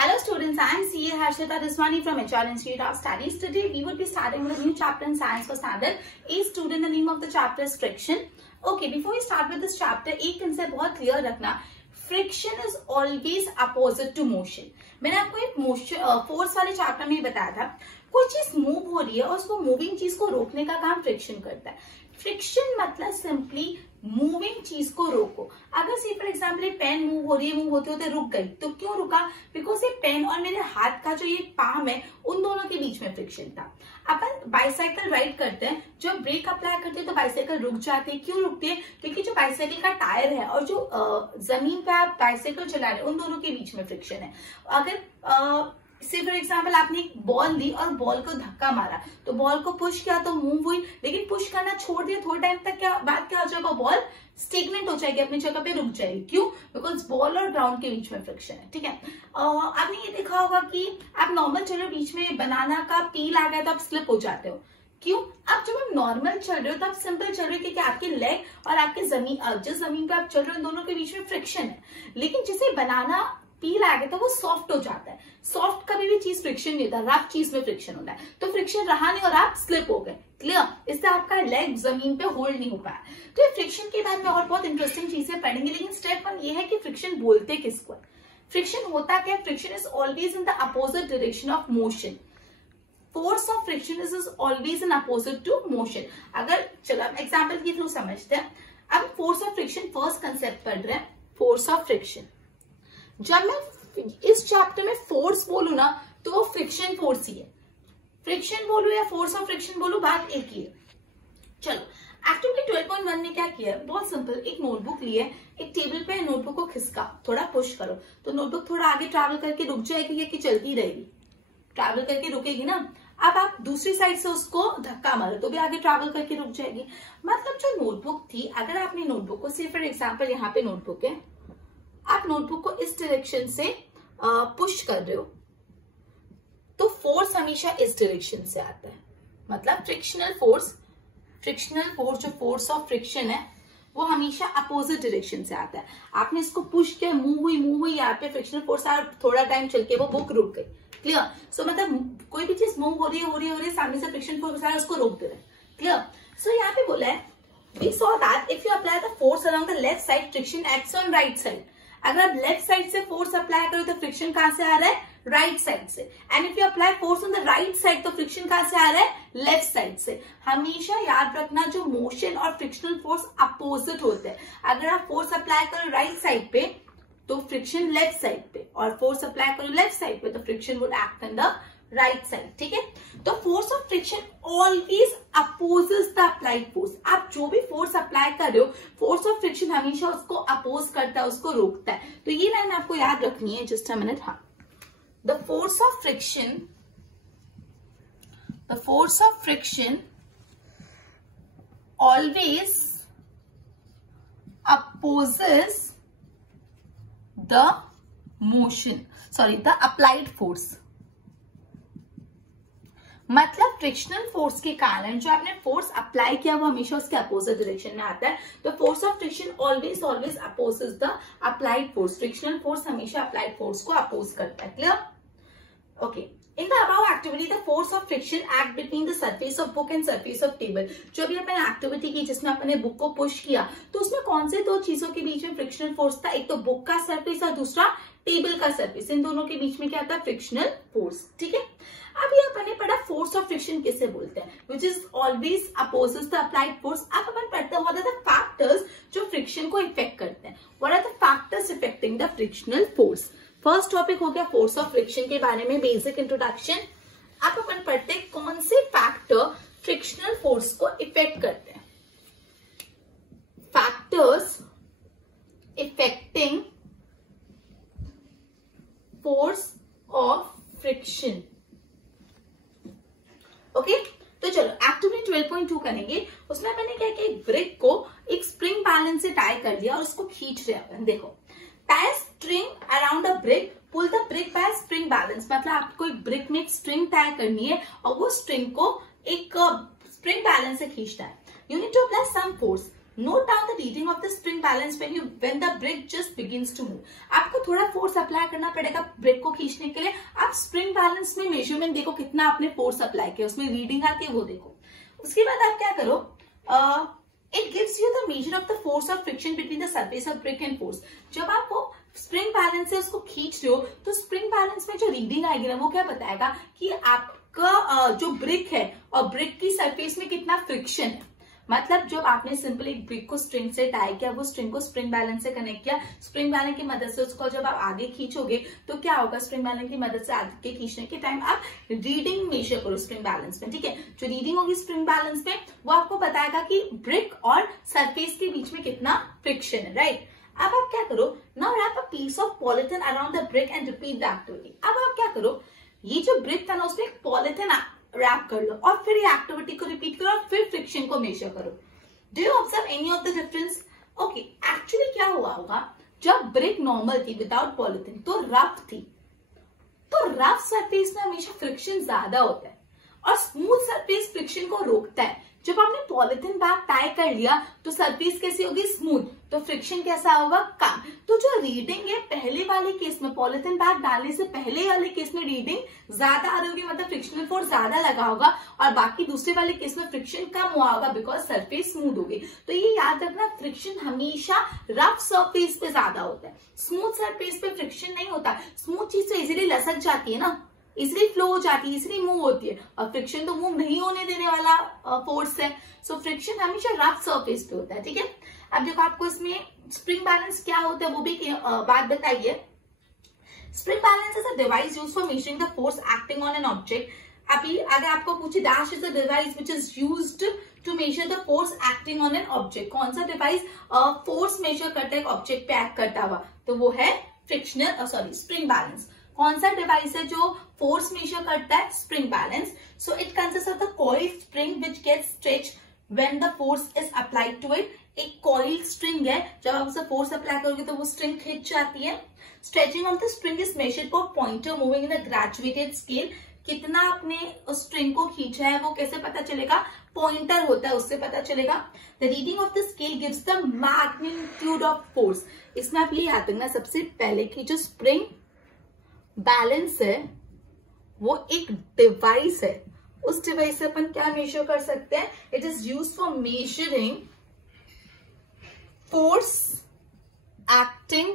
Hello students, I am CA Harshita Riswani from HR Institute of Studies. Today we would be starting with a new chapter in Science for Standard 8 student. The name of the chapter is Friction. Okay, before we start with this chapter, एक concept बहुत clear रखना. Friction is always opposite to motion. मैंने आपको एक motion force वाले chapter में बताया था, कोई चीज मूव हो रही है और उसको मूविंग चीज को रोकने का काम फ्रिक्शन करता है. फ्रिक्शन मतलब सिंपली मूविंग चीज को रोको. अगर सी फॉर एग्जाम्पल ये पेन मूव हो रही है, मूव होते होते रुक गई, तो क्यों रुका? बिकॉज ये पेन और मेरे हाथ का जो ये पाम है उन दोनों के बीच में फ्रिक्शन था. अपन बाइसाइकिल राइड करते हैं, जब ब्रेक अप्लाई करते हैं तो बाइसाइकिल रुक जाती है. क्यों रुकती है? क्योंकि जो बाइसाइकिल का टायर है और जो जमीन पे आप बाइसाइकिल चला रहे हैं उन दोनों के बीच में फ्रिक्शन है. अगर से फॉर एग्जाम्पल आपने एक बॉल ली और बॉल को धक्का मारा, तो बॉल को पुश किया तो मूव हुई, लेकिन पुश करना छोड़ दिया थोड़े टाइम तक, बाद क्या हो जाएगा? बॉल स्टेगनेंट हो जाएगी, अपनी जगह पे रुक जाएगी. क्यों? बिकॉज बॉल और ग्राउंड के बीच में फ्रिक्शन है. ठीक है. आपने ये देखा होगा कि आप नॉर्मल चल रहे हो, बीच में बनाना का पील आ गया तो आप स्लिप हो जाते हो. क्यों? आप जब आप नॉर्मल चल रहे हो तो आप सिंपल चल रहे हो, क्योंकि आपके लेग और आपके जिस जमीन पे आप चल रहे हो दोनों के बीच में फ्रिक्शन है. लेकिन जिसे बनाना पील आ गया तो वो सॉफ्ट हो जाता है. सॉफ्ट कभी भी चीज फ्रिक्शन नहीं होता, रफ चीज में फ्रिक्शन होता है. तो फ्रिक्शन रहा नहीं और आप स्लिप हो गए. क्लियर? इससे आपका लेग जमीन पे होल्ड नहीं हो पाया. तो ये फ्रिक्शन के बाद में और बहुत इंटरेस्टिंग चीजें पढ़ेंगे, लेकिन स्टेप 1 ये है कि फ्रिक्शन बोलते किसको है. फ्रिक्शन होता क्या है? Friction is always in the opposite direction of motion. Force of friction is always in opposite to motion. अगर चलो हम एग्जाम्पल के थ्रू समझते हैं. अब force of friction first concept पढ़ रहे हैं, फोर्स ऑफ फ्रिक्शन. जब मैं इस चैप्टर में फोर्स बोलू ना तो वो फ्रिक्शन फोर्स ही है. फ्रिक्शन बोलू या फोर्स ऑफ फ्रिक्शन बोलू, बात एक ही है. चलो, एक्टिविटी 12.1 में क्या किया है? बहुत सिंपल. एक नोटबुक ली है, एक टेबल पे नोटबुक को खिसका, थोड़ा पुश करो तो नोटबुक थोड़ा आगे ट्रैवल करके रुक जाएगी या कि चलती रहेगी? ट्रैवल करके रुकेगी ना. अब आप दूसरी साइड से उसको धक्का मारो तो भी आगे ट्रैवल करके रुक जाएगी. मतलब जो नोटबुक थी, अगर आपने नोटबुक को, सिर्फ फॉर एग्जाम्पल यहाँ पे नोटबुक है, आप नोटबुक को इस डायरेक्शन से पुश कर रहे हो तो फोर्स हमेशा इस डायरेक्शन से आता है. मतलब फ्रिक्शनल फोर्स जो फोर्स ऑफ फ्रिक्शन है वो हमेशा अपोजिट डायरेक्शन से आता है. आपने इसको पुश किया, मूव हुई, यहाँ पे फ्रिक्शनल फोर्स आया, थोड़ा टाइम चल के वो बुक रुक गई. क्लियर? सो मतलब कोई भी चीज मूव हो रही है, सामने से फ्रिक्शन फोर्स आया, उसको रोक दे रहे हैं. क्लियर? सो यहाँ पे बोला है, we saw that if you apply the force along the left side, friction acts on right side. अगर आप लेफ्ट साइड से फोर्स अप्लाई करो तो फ्रिक्शन कहां से आ रहा है? राइट साइड से. And if you apply force on the right side तो फ्रिक्शन कहां से आ रहा है? लेफ्ट साइड से. हमेशा याद रखना, जो मोशन और फ्रिक्शनल फोर्स अपोजिट होते हैं. अगर आप फोर्स अप्लाई करो राइट साइड पे तो फ्रिक्शन लेफ्ट साइड पे, और फोर्स अप्लाई करो लेफ्ट साइड पे तो friction would act on the right side. ठीक है. तो force of friction always opposes the applied force. आप जो भी फोर्स अप्लाई कर रहे हो, फोर्स ऑफ फ्रिक्शन हमेशा उसको अपोज करता है, उसको रोकता है. तो ये लाइन आपको याद रखनी है. Just a minute. हाँ, the force of friction always opposes the motion, the applied force. मतलब फ्रिक्शनल फोर्स के कारण जो आपने फोर्स अप्लाई किया वो हमेशा उसके अपोजिट डायरेक्शन में आता है. तो force of friction always opposes the applied force. Frictional force हमेशा अप्लाइड फोर्स को अपोज करता है. Clear? Okay. In the above activity, the force of friction act between the surface of book and surface of table. जो भी अपने activity की जिसमें अपने बुक को पुश किया, तो उसमें कौन से दो चीजों के बीच में फ्रिक्शनल फोर्स था? एक तो बुक का सरफेस और दूसरा टेबल का सरफेस. इन दोनों के बीच में क्या था? Frictional force. ठीक है. अब ये अपन ने पढ़ा फोर्स ऑफ फ्रिक्शन किसे बोलते हैं, which is always opposes the applied force. अब अपन पढ़ते हैं व्हाट आर द फैक्टर्स जो फ्रिक्शन को इफेक्ट करते हैं. What are the factors affecting the frictional force. First topic हो गया फोर्स ऑफ फ्रिक्शन के बारे में बेसिक इंट्रोडक्शन. अब अपन पढ़ते हैं कौन से फैक्टर फ्रिक्शनल फोर्स को इफेक्ट करते हैं. Factors affecting force of friction. Okay. तो चलो एक्टिविटी 12.2 करेंगे. उसमें मैंने क्या किया, एक ब्रिक को एक स्प्रिंग बैलेंस से टाई कर दिया और उसको खींच रहे हैं. देखो, tie string around a brick, pull the brick by spring balance. मतलब आपको एक ब्रिक में एक स्ट्रिंग टाई करनी है और वो स्ट्रिंग को एक स्प्रिंग बैलेंस से खींचना है. You need to apply some force. Note down the reading of the spring balance when the brick just begins to move. आपको थोड़ा फोर्स अप्लाई करना पड़ेगा ब्रिक को खींचने के लिए। आप स्प्रिंग बैलेंस में मेजरमेंट देखो कितना आपने फोर्स अप्लाई किया, उसमें रीडिंग आती है वो देखो। उसके बाद आप क्या करो, it gives you the measure of the force of friction between the surface of brick and force. जब आप वो स्प्रिंग बैलेंस से उसको खींच रहे हो तो स्प्रिंग बैलेंस में जो रीडिंग आएगी ना वो क्या बताएगा कि आपका जो ब्रिक है और ब्रिक की सरफेस में कितना फ्रिक्शन है। मतलब जब आपने सिंपल एक ब्रिक को स्ट्रिंग से टाई किया, वो स्ट्रिंग को स्प्रिंग बैलेंस से कनेक्ट किया, स्प्रिंग बैलेंस की मदद से उसको जब आप आगे खींचोगे तो क्या होगा, स्प्रिंग बैलेंस की मदद से आगे खींचने के टाइम आप रीडिंग मेजर करो स्प्रिंग बैलेंस में, ठीक है। जो रीडिंग होगी स्प्रिंग बैलेंस में वो आपको बताएगा कि ब्रिक और सरफेस के बीच में कितना फ्रिक्शन है, राइट। अब आप क्या करो, now wrap a piece of polythene around the brick and repeat the activity. अब आप क्या करो, ये जो ब्रिक था ना उसमें एक पॉलिथीन रैप कर लो और फिर ये एक्टिविटी को रिपीट करो और फिर फ्रिक्शन को मेजर करो। Do you observe any of the difference? Okay, actually क्या हुआ होगा, जब ब्रिक नॉर्मल थी विदाउट पॉलिथीन तो रफ थी, तो रफ सरफेस में हमेशा फ्रिक्शन ज्यादा होता है और स्मूथ सरफेस फ्रिक्शन को रोकता है। जब आपने पॉलिथीन बैग टाई कर लिया तो सरफेस कैसी होगी, स्मूथ, तो फ्रिक्शन कैसा होगा, कम। तो जो रीडिंग है पहले वाले केस में, पॉलिथीन बैग डालने से पहले वाले केस में रीडिंग ज्यादा आ रही होगी, मतलब फ्रिक्शनल फोर्स ज्यादा लगा होगा, और बाकी दूसरे वाले केस में फ्रिक्शन कम हुआ होगा बिकॉज सरफेस स्मूथ होगी। तो ये याद रखना, फ्रिक्शन हमेशा रफ सरफेस पे ज्यादा होता है, स्मूथ सरफेस पे फ्रिक्शन नहीं होता। स्मूथ चीज तो इजीली लसक जाती है ना, इजिली फ्लो हो जाती है, इजिली मूव होती है, और फ्रिक्शन तो मूव नहीं होने देने वाला फोर्स है। सो फ्रिक्शन हमेशा रफ सरफेस पे होता है, ठीक है। अब देखो आपको इसमें स्प्रिंग बैलेंस क्या होता है वो भी बात बताइए। Spring balance is a device used for measuring the force acting on an object. अभी अगर आपको पूछे that is the device which is used to measure the force acting on an object, कौन सा डिवाइस फोर्स मेजर करता है object पे act करता हुआ, तो वो है स्प्रिंग बैलेंस। कौन सा डिवाइस है जो फोर्स मेजर करता है, spring balance. So it consist of the coil spring which gets stretched when the force is applied to it. एक कॉइल स्ट्रिंग है, जब आप उसे फोर्स अप्लाई करोगे तो वो स्ट्रिंग खिंच जाती है। Stretching of the string is measured for pointer moving in a graduated scale. कितना आपने उस स्ट्रिंग को खींचा है वो कैसे पता चलेगा, पॉइंटर होता है उससे पता चलेगा। The reading of the scale gives the magnitude of force. इसमें आप ये याद रखना सबसे पहले की जो स्प्रिंग बैलेंस है वो एक डिवाइस है, उस डिवाइस से अपन क्या मेजर कर सकते हैं, it is used for measuring force acting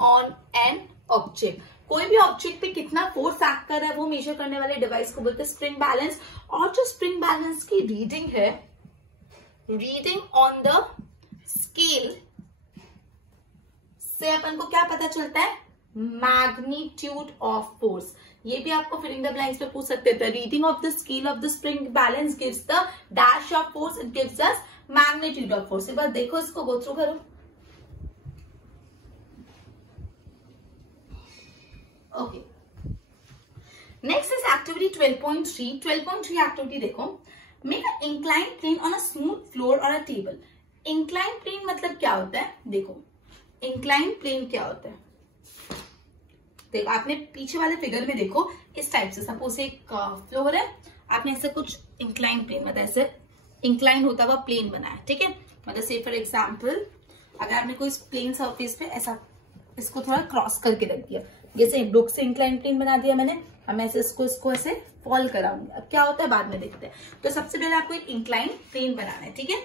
on an object. कोई भी ऑब्जेक्ट पे कितना फोर्स एक्ट कर रहा है वो मेजर करने वाले डिवाइस को बोलते हैं स्प्रिंग बैलेंस। और जो स्प्रिंग बैलेंस की रीडिंग है, रीडिंग ऑन द स्केल से अपन को क्या पता चलता है, मैग्नीट्यूड ऑफ फोर्स। ये भी आपको फिलिंग द ब्लैंक्स पे पूछ सकते थे। Reading of the scale of the spring balance gives the dash of force, it gives us magnitude of force. एक बार देखो इसको, गो थ्रू करो। Okay, next is activity 12.3। 12.3 activity देखो, make a inclined plane on a smooth floor और a table. Incline plane मतलब क्या होता है, देखो इंक्लाइन प्लेन क्या होता है, देखो आपने पीछे वाले फिगर में देखो इस टाइप से, सपोज एक फ्लोर है, आपने ऐसे कुछ इंक्लाइन प्लेन मतलब ऐसे इंक्लाइन होता हुआ प्लेन बनाया, ठीक है। मतलब से फॉर एग्जांपल अगर आपने कोई प्लेन सरफेस पे ऐसा इसको थोड़ा क्रॉस करके रख दिया, जैसे बुक से इंक्लाइन प्लेन बना दिया मैंने, हम ऐसे इसको ऐसे फॉल कराऊंगी। अब क्या होता है बाद में देखते हैं। तो सबसे पहले आपको एक इंक्लाइन प्लेन बनाना है, ठीक है।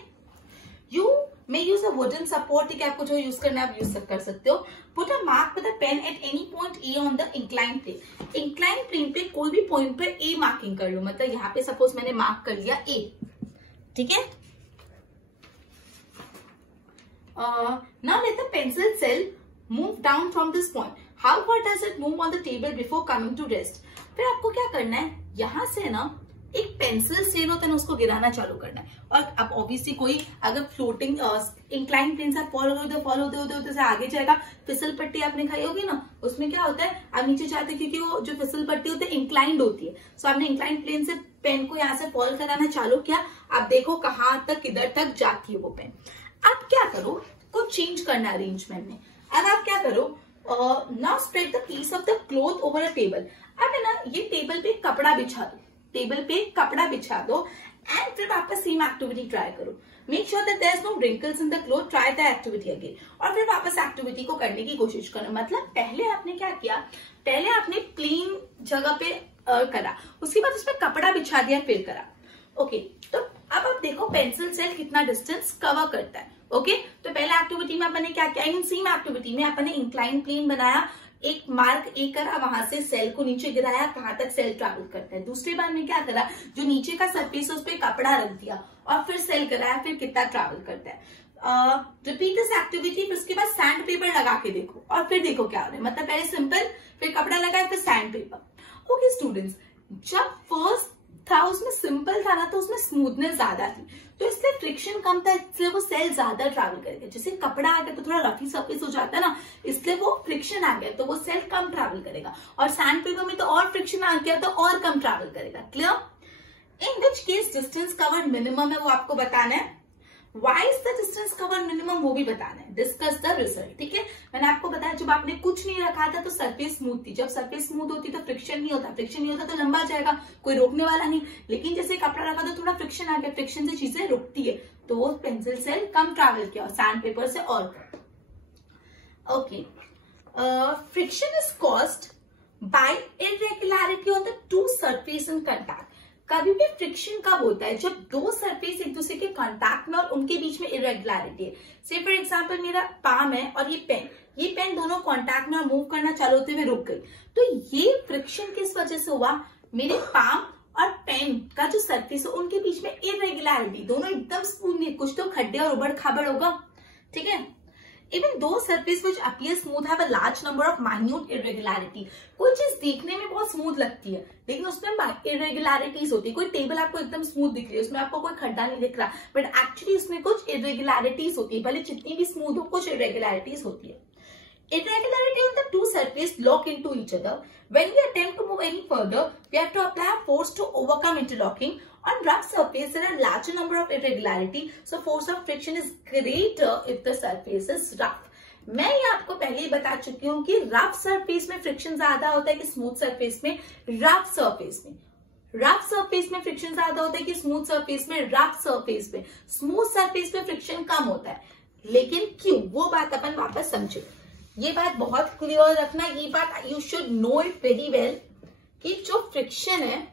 You may use a wooden support, ठीक है, आपको जो यूज करना है आप यूज कर सकते हो। Put a mark with a pen at any point A on the inclined plane। inclined plane पे कोई भी पॉइंट पे A मार्किंग कर लो, मतलब यहाँ पे सपोज मैंने मार्क कर लिया A, ठीक है। Now let the pencil cell move down from this point। How far does it move on the table before coming to rest? फिर आपको क्या करना है, यहाँ से ना एक पेंसिल सेल होता है ना उसको गिराना चालू करना है। और अब ऑब्वियसली कोई अगर फ्लोटिंग इंक्लाइन प्लेन से फॉलो होते से आगे जाएगा, फिसल पट्टी आपने खाई होगी ना, उसमें क्या होता है आप नीचे जाते क्योंकि वो जो फिसल पट्टी होती है इंक्लाइंड होती है। सो आपने इंक्लाइन प्लेन से पेन को यहाँ से फॉल कराना चालू किया, आप देखो कहाँ तक किधर तक जाती है वो पेन। अब क्या करो, कुछ चेंज करना अरेंजमेंट में। अब आप क्या करो, now spread the piece of the cloth over a table. अब है ना ये टेबल पे कपड़ा बिछा दो, टेबल पे कपड़ा बिछा दो एंड फिर वापस सेम एक्टिविटी ट्राई करो। Make sure that there is no wrinkles in the cloth, try the activity again. और फिर वापस एक्टिविटी को करने की कोशिश करना। मतलब पहले आपने क्या किया, पहले आपने प्लेन जगह पे करा, उसके बाद उसमें कपड़ा बिछा दिया, फिर करा। ओके, तो अब आप देखो पेंसिल सेल कितना डिस्टेंस कवर करता है। ओके, तो पहले एक्टिविटी में अपन ने क्या किया, इन सेम एक्टिविटी में अपन ने इंक्लाइन प्लेन बनाया, एक मार्क ए करा, वहां से सेल को नीचे गिराया, कहां तक सेल ट्रैवल करता है। दूसरी बार में क्या करा, जो नीचे का सरफेस है उस पर कपड़ा रख दिया और फिर सेल गिराया, फिर कितना ट्रैवल करता है। रिपीट दिस एक्टिविटी, फिर उसके बाद सैंड पेपर लगा के देखो और फिर देखो क्या हो रहा है। मतलब पहले सिंपल, फिर कपड़ा लगाया, फिर सैंड पेपर। ओके स्टूडेंट्स, जब फर्स्ट था उसमें सिंपल था ना, तो उसमें स्मूथनेस ज्यादा थी, तो इसलिए फ्रिक्शन कम था, इसलिए वो सेल ज्यादा ट्रैवल करेगा। जैसे कपड़ा आ गया तो थोड़ा रफी सरफेस हो जाता है ना, इसलिए वो फ्रिक्शन आ गया तो वो सेल कम ट्रैवल करेगा। और सैंड पेपर में तो और फ्रिक्शन आ गया तो और कम ट्रैवल करेगा। Clear? In which case distance covered minimum है वो आपको बताना है। Why is the distance covered minimum वो भी बताना है। Discuss the result. ठीक है, मैंने आपको बताया जब आपने कुछ नहीं रखा था तो सरफेस स्मूथ थी, जब सरफेस स्मूथ होती तो फ्रिक्शन नहीं होता, फ्रिक्शन नहीं होता तो लंबा जाएगा, कोई रोकने वाला नहीं। लेकिन जैसे कपड़ा रखा तो थोड़ा फ्रिक्शन आ गया, फ्रिक्शन से चीजें रुकती है, तो वो पेंसिल सेल कम ट्रैवल किया और सैंड पेपर से और कम। Okay, friction is caused by irregularity on the two surface in contact. कभी भी फ्रिक्शन कब होता है, जब दो सरफेस एक दूसरे के कांटेक्ट में और उनके बीच में इरेगुलरिटी है। से फॉर एग्जांपल मेरा पाम है और ये पेन दोनों कांटेक्ट में और मूव करना चालू होते हुए रुक गई, तो ये फ्रिक्शन किस वजह से हुआ, मेरे पाम और पेन का जो सरफेस है उनके बीच में इरेगुलरिटी, दोनों एकदम स्मूथ नहीं, कुछ तो खड्डे और उबड़ खाबड़ होगा। ठीक है, Even those surface which appear smooth have a large number of minute irregularity। कोई चीज देखने में बहुत स्मूथ लगती है लेकिन उसमें इरेगुलरिटीज होती है। कोई टेबल आपको एकदम स्मूथ दिख रही है, उसमें आपको कोई खड्डा नहीं दिख रहा, बट एक्चुअली उसमें कुछ इरेगुलरिटीज होती है, भले जितनी भी स्मूथ हो कुछ इरेगुलरिटीज होती है। Irregularity on the two surfaces lock into each other. When we attempt to move any further, we have to apply a force to overcome interlocking. On rough surface, there are larger number of irregularity, so force of friction is greater if the surface is rough. मैं ये आपको पहले ही बता चुकी हूँ कि rough surface में friction ज्यादा होता है कि स्मूथ सरफेस में। रफ सरफेस में फ्रिक्शन ज्यादा होता है कि स्मूथ सरफेस में। रफ सरफेस में, स्मूथ सरफेस में फ्रिक्शन कम होता है। लेकिन क्यों, वो बात अपन वापस समझे। ये बात बहुत क्लियर रखना, ये बात you should know it very well कि जो फ्रिक्शन है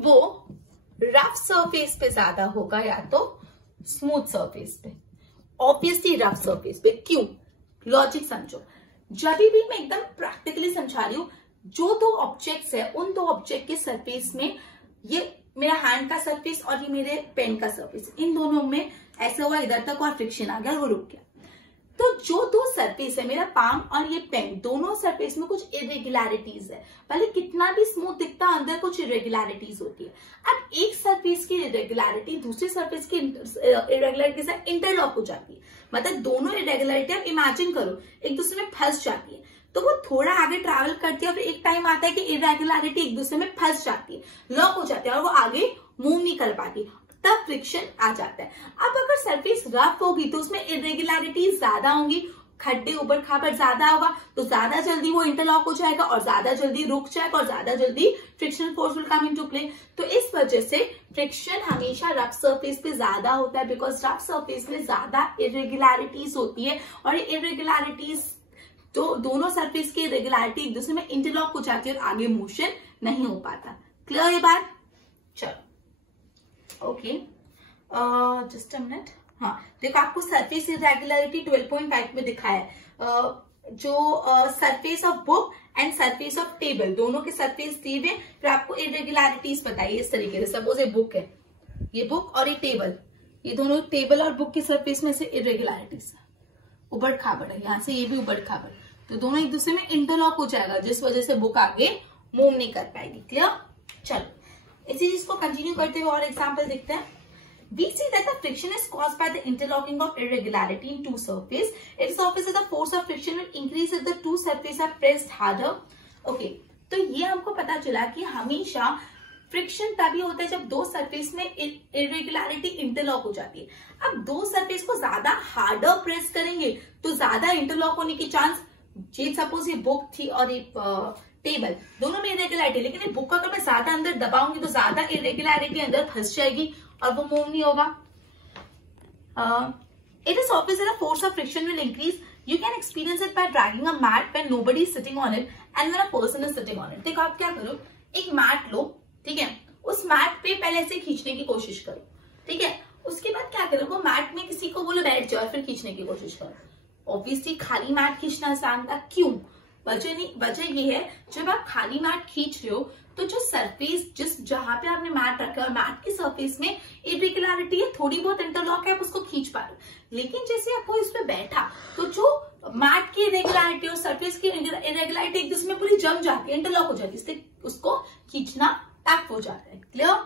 वो रफ सरफेस पे ज्यादा होगा या तो स्मूथ सरफेस पे। ऑब्वियसली रफ सरफेस पे। क्यों, लॉजिक समझो। जब भी मैं एकदम प्रैक्टिकली समझा रही हूं, जो दो ऑब्जेक्ट्स है उन दो ऑब्जेक्ट के सरफेस में, ये मेरा हैंड का सरफेस और ये मेरे पेन का सरफेस, इन दोनों में ऐसा हुआ इधर तक और फ्रिक्शन आ गया और वो रुक गया। तो जो दो सरफेस है, मेरा पाम और ये पेन, दोनों सरफेस में कुछ इरेगुलरिटीज है। भले कितना भी स्मूथ दिखता, अंदर कुछ इरेगुलरिटीज होती है। अब एक सरफेस की इरेगुलरिटी दूसरी सरफेस की इरेगुलरिटी से इंटरलॉक हो जाती है। मतलब दोनों इरेगुलरिटी आप इमेजिन करो एक दूसरे में फंस जाती है, तो वो थोड़ा आगे ट्रैवल करती है और एक टाइम आता है कि इरेगुलरिटी एक दूसरे में फंस जाती है, लॉक हो जाती है और वो आगे मूव नहीं कर पाती, तब फ्रिक्शन आ जाता है। अब अगर सरफेस रफ होगी तो उसमें इरेगुलरिटी ज्यादा होंगी, खड्डे उबड़ खाबड़ ज्यादा होगा, तो ज्यादा जल्दी वो इंटरलॉक हो जाएगा और ज्यादा जल्दी रुक जाएगा और ज्यादा जल्दी frictional force will come into play. तो इस वजह से फ्रिक्शन हमेशा रफ सरफेस पे ज्यादा होता है, बिकॉज रफ सरफेस में ज्यादा इरेगुलरिटीज होती है और इरेगुलरिटीज तो दोनों सरफेस की इरेगुलरिटी एक दूसरे में इंटरलॉक हो जाती है और आगे मोशन नहीं हो पाता। क्लियर ये बात? चलो ओके, जस्ट अ मिनट। हाँ देखो, आपको सरफेस इरेगुलरिटी 12.5 में दिखाया है। जो surface of book and surface of table, दोनों के सरफेस दिए हुए, फिर आपको इरेगुलरिटीज बताइए इस तरीके से। सपोज ये बुक है, ये बुक और ये टेबल, ये दोनों टेबल और बुक के सरफेस में से इरेगुलरिटीज, उबड़ खाबड़ है, यहाँ से ये भी उबड़ खाबड़, तो दोनों एक दूसरे में इंटरलॉक हो जाएगा, जिस वजह से बुक आगे मूव नहीं कर पाएगी। क्लियर? चलो इसी चीज को कंटिन्यू करते हुए और एग्जांपल देखते हैं। We see that the friction is caused by the interlocking of irregularity in two surfaces. Its surface is the force of friction will increase if the two surfaces are pressed harder. Okay, तो ये हमको पता चला कि हमेशा friction तभी होता है जब दो सरफेस में इरेगुलरिटी इंटरलॉक हो जाती है। अब दो सरफेस को ज्यादा हार्डर प्रेस करेंगे तो ज्यादा इंटरलॉक होने की चांस, सपोज ये बुक थी और ये स्टेबल, दोनों में इरेगुलरिटी, लेकिन ये बुक अगर मैं ज्यादा अंदर दबाऊंगी तो ज्यादा इरेगुलरिटी अंदर फंस जाएगी और वो मूव नहीं होगा। It is obvious that the force of friction will increase. You can experience it by dragging a mat when nobody is sitting on it and when a person is sitting on it. देखो आप क्या करो, एक mat लो, ठीक है, उस mat पे पहले से खींचने की कोशिश करो, ठीक है, उसके बाद क्या करो, वो मैट में किसी को बोलो बैठ जाओ, फिर खींचने की कोशिश करो। ऑब्वियसली खाली मैट खींचना आसान था, क्यों? वजह ये है, जब आप खाली मैट खींच रहे हो तो जो सरफेस जिस जहां पे आपने मैट रखा है, मैट की सरफेस में इरेगुलरिटी है, थोड़ी बहुत इंटरलॉक है, आप उसको खींच पा रहे हो। लेकिन जैसे आपको इस पे बैठा तो जो मैट की इरेगुलरिटी और सरफेस की इरेगुलरिटी एक दूसरे में पूरी जम जाती है, इंटरलॉक हो जाती है, इसलिए उसको खींचना टफ हो जाता है। Clear?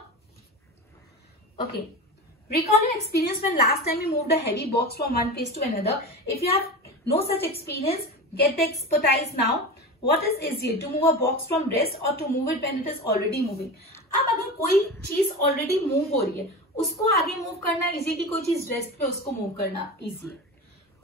Okay, recall your experience when last time you moved a heavy box from one place to another. If you have no such experience, get the expertise now. What is easier, to move a box from rest or to move it when it is already moving? अब अगर कोई चीज already move हो रही है, उसको आगे move करना इजी कि कोई चीज रेस्ट पे उसको मूव करना इजी है?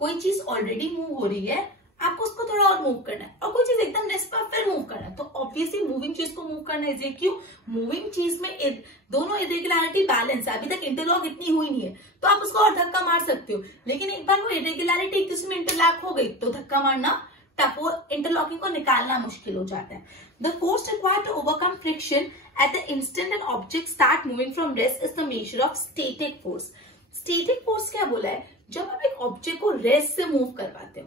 कोई चीज ऑलरेडी मूव हो रही है, आपको उसको थोड़ा और मूव करना है, और कोई चीज एकदम रेस्ट पर फिर मूव करना है, तो ऑब्वियसली मूविंग चीज को मूव करना इजी है। क्यों? मूविंग चीज में दोनों इरेगुलरिटी बैलेंस है, अभी तक इंटरलॉक इतनी हुई नहीं है, तो आप उसको और धक्का मार सकते हो। लेकिन एक बार वो इरेगुलरिटी एक दूसरे में इंटरलॉक हो गई तो धक्का मारना टफ, वो इंटरलॉकिंग को निकालना मुश्किल हो जाता है। The force required to overcome friction at the instant an object start moving from rest is the measure of static force. Static force क्या बोला है? जब आप एक ऑब्जेक्ट को रेस्ट से मूव करवाते हो,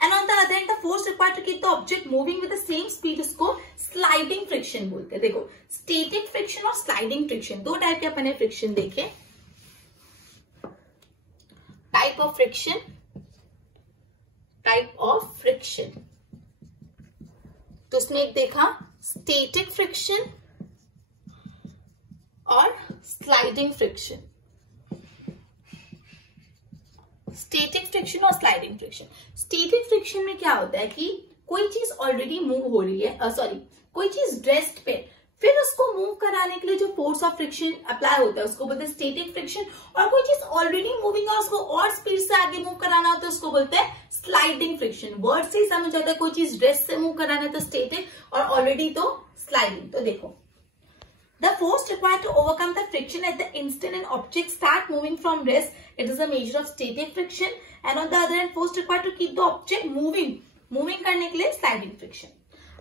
and on the other end the force required to keep the object moving with the same speed, इसको स्लाइडिंग फ्रिक्शन बोलते हैं। देखो, स्टैटिक फ्रिक्शन और स्लाइडिंग फ्रिक्शन, दो टाइप के अपने फ्रिक्शन देखे। Type of friction, type of friction, तो उसमें एक देखा स्टैटिक फ्रिक्शन और स्लाइडिंग फ्रिक्शन। स्टैटिक फ्रिक्शन और स्लाइडिंग फ्रिक्शन। स्टैटिक फ्रिक्शन में क्या होता है कि कोई चीज ऑलरेडी मूव हो रही है, कोई चीज रेस्ट पे, फिर उसको मूव कराने के लिए जो फोर्स ऑफ फ्रिक्शन अप्लाई होता है उसको बोलते हैं स्टैटिक फ्रिक्शन। और कोई चीज ऑलरेडी मूविंग है, उसको और स्पीड से आगे मूव कराना होता है, उसको बोलते हैं स्लाइडिंग फ्रिक्शन। वर्ड से ही समझ आता है, कोई चीज रेस्ट से मूव कराना है तो स्टैटिक, और ऑलरेडी तो स्लाइडिंग। तो देखो, the force required to overcome the friction at the instant an object start moving from rest, it is a measure of static friction, and on the other hand force required to keep the object moving करने के लिए sliding friction.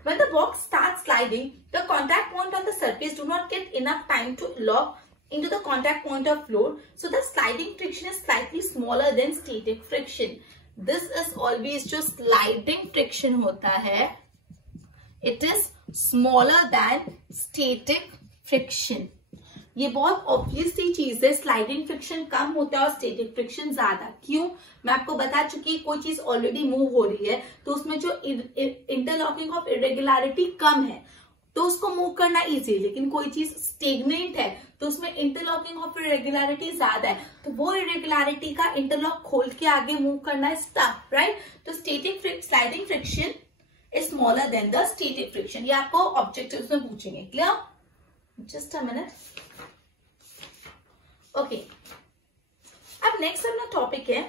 When the box starts sliding, the contact point on the surface do not get enough time to lock into the contact point of floor, so the sliding friction is slightly smaller than static friction. This is always जो sliding friction होता है, it is smaller than static friction. ये बहुत obvious सी चीज है, sliding friction कम होता है और स्टैटिक फ्रिक्शन ज्यादा। क्यों? मैं आपको बता चुकी, कोई चीज ऑलरेडी मूव हो रही है तो उसमें जो इंटरलॉकिंग ऑफ इरेगुलरिटी कम है तो उसको मूव करना इजी है, लेकिन कोई चीज स्टेगनेंट है तो उसमें इंटरलॉकिंग ऑफ इरेगुलरिटी ज्यादा है, तो वो इरेगुलरिटी का इंटरलॉक खोल के आगे मूव करना है टफ, राइट? तो sliding friction is smaller than the static friction. ये आपको ऑब्जेक्टिव्स में पूछेंगे। Clear? Just a minute. Okay. अब नेक्स्ट अपना टॉपिक है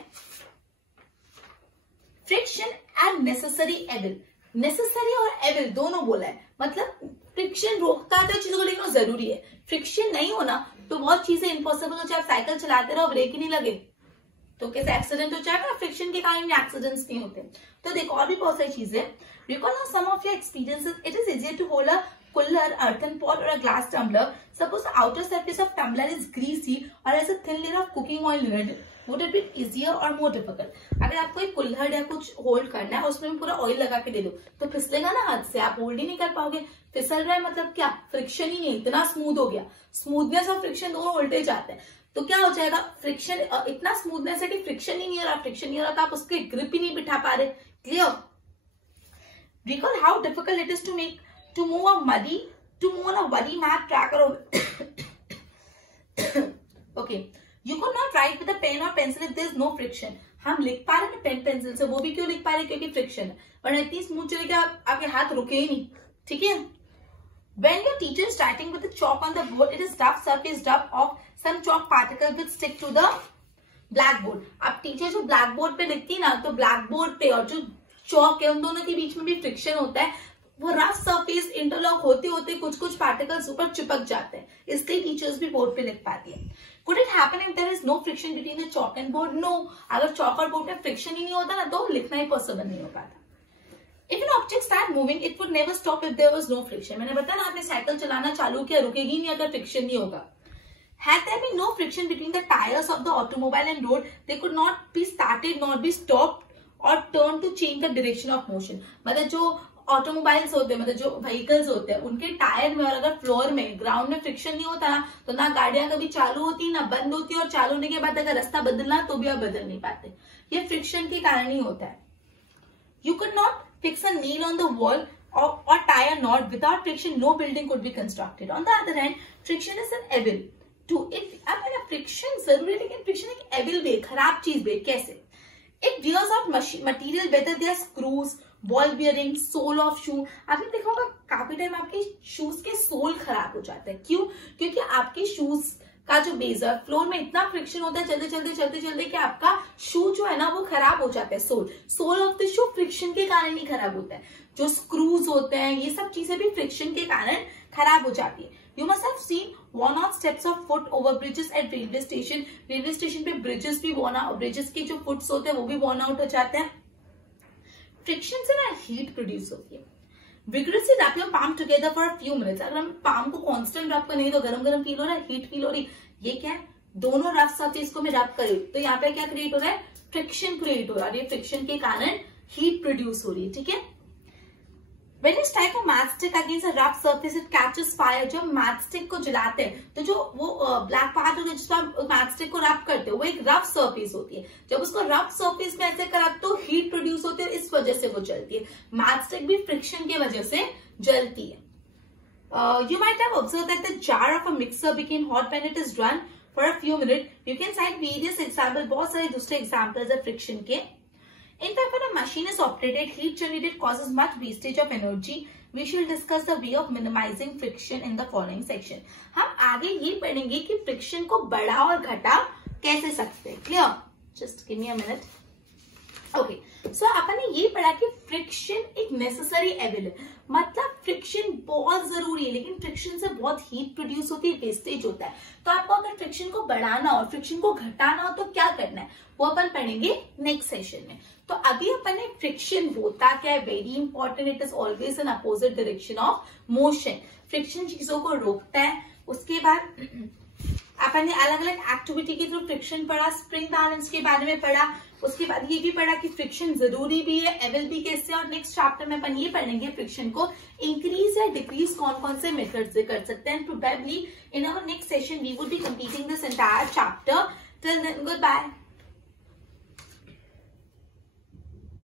friction and necessary evil. Necessary और एविल दोनों बोला है, मतलब फ्रिक्शन रोकता है तो चीजों को, लेकिन वो जरूरी है। फ्रिक्शन नहीं होना तो बहुत चीजें इम्पॉसिबल हो जाए। आप साइकिल चलाते रहो, ब्रेक ही नहीं लगे तो कैसे एक्सीडेंट हो जाएगा? फ्रिक्शन के कारण एक्सीडेंट्स नहीं होते। तो देखो, और भी बहुत सारी चीजें। Recall now some of your experiences. It is easier to hold a cooler, earthen pot or a glass tumbler. Suppose the outer surface of tumbler is greasy or has a thin layer of cooking oil in it. Would it be easier or more difficult? अगर आपको एक कुल्हड़ या कुछ hold करना है, उसमें पूरा ऑयल लगा के दे दो तो फिसलेगा ना हाथ से, आप होल्ड ही नहीं कर पाओगे। फिसल रहा है मतलब क्या? फ्रिक्शन ही नहीं, इतना स्मूथ हो गया। स्मूथनेस और फ्रिक्शन दोनों उल्टे जाते हैं, तो क्या हो जाएगा? फ्रिक्शन इतना स्मूथनेस है कि फ्रिक्शन ही नहीं हो रहा, फ्रिक्शन नहीं हो रहा तो आप उसके ग्रिप ही नहीं बिठा पा रहे। Clear? Recall how difficult it is to move on a muddy mat track or okay, you could not write with a pen or pencil if there is no friction. हम लिख पा रहे हैं पेन पेंसिल से, वो भी क्यों लिख पा रहे हैं? क्योंकि फ्रिक्शन है, वरना इतनी स्मूथ चलेगा आपके हाथ रुके ही नहीं। ठीक है? When your teacher is writing with the chalk on the board, it is rough surface of some chalk particle which stick to the blackboard. अब टीचर जो ब्लैक बोर्ड पे लिखती है ना, तो ब्लैक बोर्ड पे और जो चौक है उन दोनों के बीच में भी फ्रिक्शन होता है, वो रफ सरफेस इंटरलॉक होते होते कुछ कुछ पार्टिकल्स ऊपर चिपक जाते हैं, इसलिए टीचर्स भी बोर्ड पे लिख पाती है। Could it happen if there is no friction between the chalk and board? No. अगर चौक और बोर्ड में फ्रिक्शन ही नहीं होता ना तो लिखना ही पॉसिबल नहीं हो पाता। If an object start moving, it would never stop if there was no friction. मैंने बताया ना, आपने साइकिल चलाना चालू किया, रुकेगी नहीं अगर फ्रिक्शन नहीं होगा। Had there been no friction between the tires of the automobile and road, they could not be started nor be stopped or turned to change the direction of motion. मतलब जो ऑटोमोबाइल्स होते हैं, मतलब जो vehicles होते हैं, उनके tyre में और अगर फ्लोर में ग्राउंड में फ्रिक्शन नहीं होता ना तो ना गाड़ियां कभी चालू होती ना बंद होती, और चालू होने के बाद अगर रास्ता बदलना तो भी आप बदल नहीं पाते, ये फ्रिक्शन के कारण ही होता है। You could not fix a nail on the wall or tie a knot. Without friction, no building could be constructed. On the other hand, friction is an evil. To it, अब मेरा friction जरूरी है, लेकिन friction एक evil भी, खराब चीज भी। कैसे? It wears out material whether they are screws, ball bearing, sole of shoe. आपने देखा होगा काफी टाइम आपके शूज के सोल खराब हो जाते हैं। क्यों? क्योंकि आपके शूज का जो बेस है, फ्लोर में इतना फ्रिक्शन होता है चलते चलते कि आपका शू जो है ना वो खराब हो जाता है। Sole of the shoe friction के कारण ही खराब होता है। जो स्क्रूज होते हैं ये सब चीजें भी फ्रिक्शन के कारण खराब हो जाती है। You must have seen worn out steps of foot over bridges at railway station. Railway station पे ब्रिजेस भी ब्रिजेस के जो फुट्स होते हैं वो भी worn out हो जाते हैं। फ्रिक्शन से ना हीट प्रोड्यूस होती है। Vigorously wrap your palm together for a few minutes. अगर हम पाम को कांस्टेंट रब करेंगे तो गरम गरम फील हो रहा है, हीट फील हो रही, ये क्या है? दोनों रफ सरफेस को मैं रब करी तो यहाँ पे क्या क्रिएट हो रहा है? फ्रिक्शन क्रिएट हो रहा है। ये फ्रिक्शन के कारण हीट प्रोड्यूस हो रही है। ठीक है। When you strike a matchstick against a rough surface, it catches fire. जब मैचस्टिक को जलाते हैं तो जो वो ब्लैक पार्ट होता है जिसमें आप मैचस्टिक को रब करते हो वो एक रफ सरफेस होती है। जब उसको रफ सरफेस में ऐसे करा तो हीट प्रोड्यूस होती है, इस वजह से वो जलती है। मैचस्टिक भी फ्रिक्शन की वजह से जलती है। You might have observed that the jar of a mixer became hot when it is run for a few minutes. You can cite various examples. बहुत सारे दूसरे examples है फ्रिक्शन के। In fact, when a machine is operated, heat generated causes much wastage of energy. We shall discuss the way of minimizing friction in the following section. हम आगे ये पढ़ेंगे कि फ्रिक्शन को बढ़ा और घटा कैसे सकते हैं। Clear? Just give me a minute. Okay, so अपन ने ये पढ़ा कि फ्रिक्शन एक नेसेसरी एविल है, मतलब फ्रिक्शन बहुत जरूरी है, लेकिन फ्रिक्शन से बहुत हीट प्रोड्यूस होती है, वेस्टेज होता है। तो आपको अगर फ्रिक्शन को बढ़ाना और फ्रिक्शन को घटाना हो तो क्या करना है वो अपन पढ़ेंगे नेक्स्ट सेशन में। तो अभी अपन ने फ्रिक्शन होता क्या है, very important, it is always an opposite direction of motion. Friction चीजों को रोकता है। उसके बाद अपन ने अलग अलग एक्टिविटी के थ्रू फ्रिक्शन पढ़ा, स्प्रिंग बैलेंस के बारे में पढ़ा। उसके बाद ये भी पढ़ा कि फ्रिक्शन जरूरी भी है, एविल भी कैसे, और नेक्स्ट चैप्टर में अपन ये पढ़ेंगे फ्रिक्शन को इंक्रीज या डिक्रीज कौन कौन से मेथड से कर सकते हैं। Probably in our next session we would be completing this entire chapter. Till then good bye.